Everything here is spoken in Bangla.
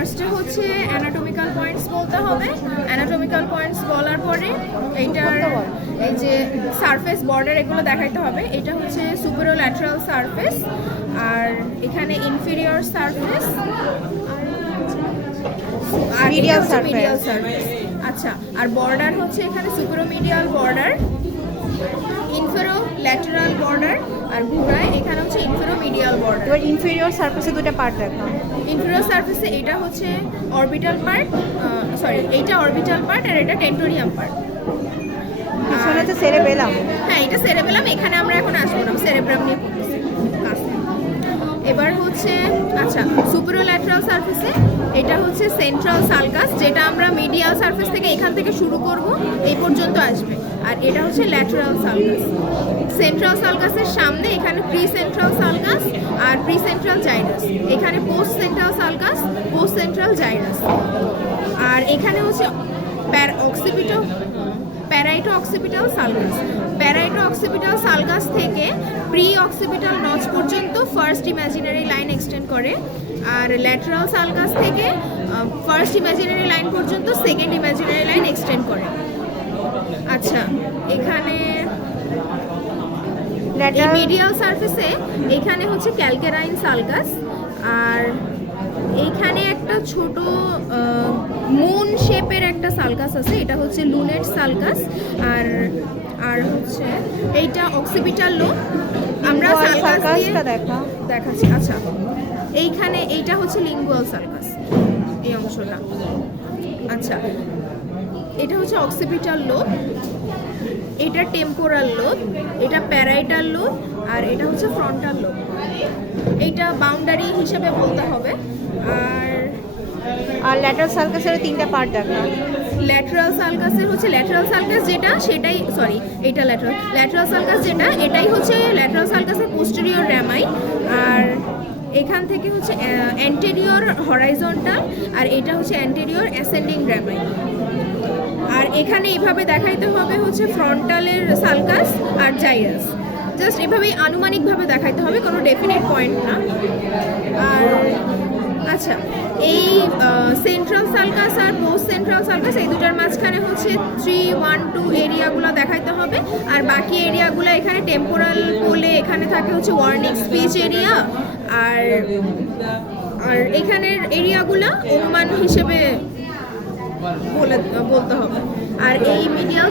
ফার্স্টে হচ্ছে অ্যানাটমিক্যাল পয়েন্টস বলতে হবে। অ্যানাটমিক্যাল পয়েন্টস বলার পরে এইটার এই যে সারফেস বর্ডার এগুলো দেখাইতে হবে। এটা হচ্ছে সুপেরোল্যাটারাল সারফেস, আর এখানে ইনফেরিয়র সারফেস, আর মিডিয়াল সারফেস। আচ্ছা, আর বর্ডার হচ্ছে এখানে সুপেরোমিডিয়াল বর্ডার, ইনফেরোল্যাটারাল বর্ডার, আর ঘুরায় এখানে হচ্ছে ইনফেরোমিডিয়াল বর্ডার। এবার ইনফেরিয়র সারফেসে দুটো পার্ট দেখো। ইনফেরিয়র সারফেসে এটা হচ্ছে অরবিটাল পার্ট, এইটা অরবিটাল পার্ট আর এটা টেন্টোরিয়াম পার্ট। পিছনে হচ্ছে সেরেবেলাম। হ্যাঁ, এটা সেরেবেলাম। এখানে আমরা এখন আসবো না, সেরেব্রাম নিয়ে পড়তেছি। এবার হচ্ছে আচ্ছা, সুপেরোল্যাটারাল সারফেসে এটা হচ্ছে সেন্ট্রাল সালকাস, যেটা আমরা মিডিয়াল সারফেস থেকে এখান থেকে শুরু করব, এই পর্যন্ত আসবে। আর এটা হচ্ছে ল্যাটারাল সালকাস। সেন্ট্রাল সালকাসের সামনে এখানে প্রি সেন্ট্রাল সালকাস আর প্রি সেন্ট্রাল জাইরাস, এখানে postcentral sulcus, postcentral gyrus. আর এখানে হচ্ছে parieto occipital sulcus. Parieto occipital sulcus থেকে প্রি অক্সিপিটাল নচ পর্যন্ত ফার্স্ট ইমাজিনারি লাইন এক্সটেন্ড করে, আর ল্যাটারাল সালকাস থেকে ফার্স্ট ইমাজিনারি লাইন পর্যন্ত সেকেন্ড ইমাজিনারি লাইন এক্সটেন্ড করে। আচ্ছা, এখানে মিডিয়াল সারফেসে এখানে হচ্ছে ক্যালকেরাইন সালকাস, আর এইখানে একটা ছোট মুন শেপের একটা সালকাস আছে, এটা হচ্ছে লুনেট সালকাস। আর আর হচ্ছে এইটা অক্সিপিটাল লোব। আমরা সালকাস দিয়ে দেখাচ্ছি। আচ্ছা, এইখানে এইটা হচ্ছে লিঙ্গুয়াল সালকাস, এই অংশটা। আচ্ছা, এটা হচ্ছে অক্সিপিটাল লোব, এটা টেম্পোরাল লোব, এটা প্যারাইটাল লোব, আর এটা হচ্ছে ফ্রন্টাল লোব। এইটা বাউন্ডারি হিসেবে বলতে হবে। আর ল্যাটারাল সালকাসের তিনটা পার্ট দেখো। ল্যাটারাল সালকাসের হচ্ছে ল্যাটারাল সালকাস যেটা, সেটাই এটা ল্যাটারাল সালকাস যেটা, এটাই হচ্ছে ল্যাটারাল সালকাসের পোস্টেরিয়র র্যামাই। আর এখান থেকে হচ্ছে অ্যান্টেরিয়র হরাইজন্টাল, আর এটা হচ্ছে অ্যান্টেরিয়র অ্যাসেন্ডিং র্যামাই। আর এখানে এইভাবে দেখাইতে হবে হচ্ছে ফ্রন্টালের সালকাস আর জাইরাস, জাস্ট এভাবেই আনুমানিকভাবে দেখাইতে হবে, কোনো ডেফিনেট পয়েন্ট না। আর আচ্ছা, এই সেন্ট্রাল সালকাস আর পোস্ট সেন্ট্রাল সালকাস এই দুটার মাঝখানে হচ্ছে 3, 1, 2 এরিয়াগুলো দেখাইতে হবে। আর বাকি এরিয়াগুলো এখানে টেম্পোরাল বলে এখানে থাকে হচ্ছে ওয়ার্নিং স্পিচ এরিয়া, আর এখানের এরিয়াগুলো অনুমান হিসেবে বলতে হবে। আর এই মিডিয়াল